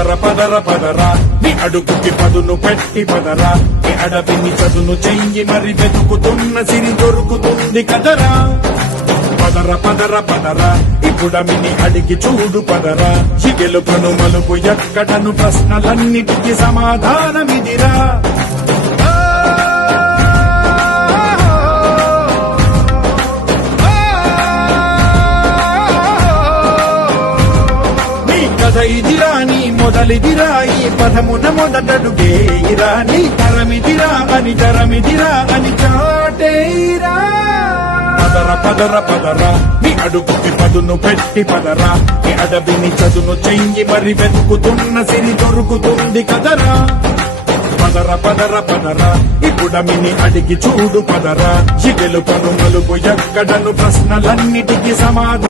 పదర పదర పదరా నీ అడుగుకి పదును పెట్టి పదరా నీ అడవిని చదును చెయ్యి మరి వెతుకుతున్న సిరి దొరుకుతుంది కదరా పదర పదర పదరా ఇప్పుడమిని అడిగి చూడు పదరా గెలుపను మలుపు ఎక్కడను ప్రశ్నలన్నిటికీ సమాధానమిదిరా ఇదిరా నీ మొదలిదిరా ఈ పదమున మొదటడుగేయిరా నీ తరమిదిరా అని తరమిదిరా అని చాటేయిరా పదర పదర పదరా నీ అడుగుకి పదును పెట్టి పదరా నీ అడవిని చదును చెయ్యి మరి వెతుకుతున్న సిరి దొరుకుతుంది కదరా పదర పదర పదరా ఇప్పుడమిని అడిగి చూడు పదరా గెలుపను మలుపు ఎక్కడను ప్రశ్నలన్నిటికీ సమాధానం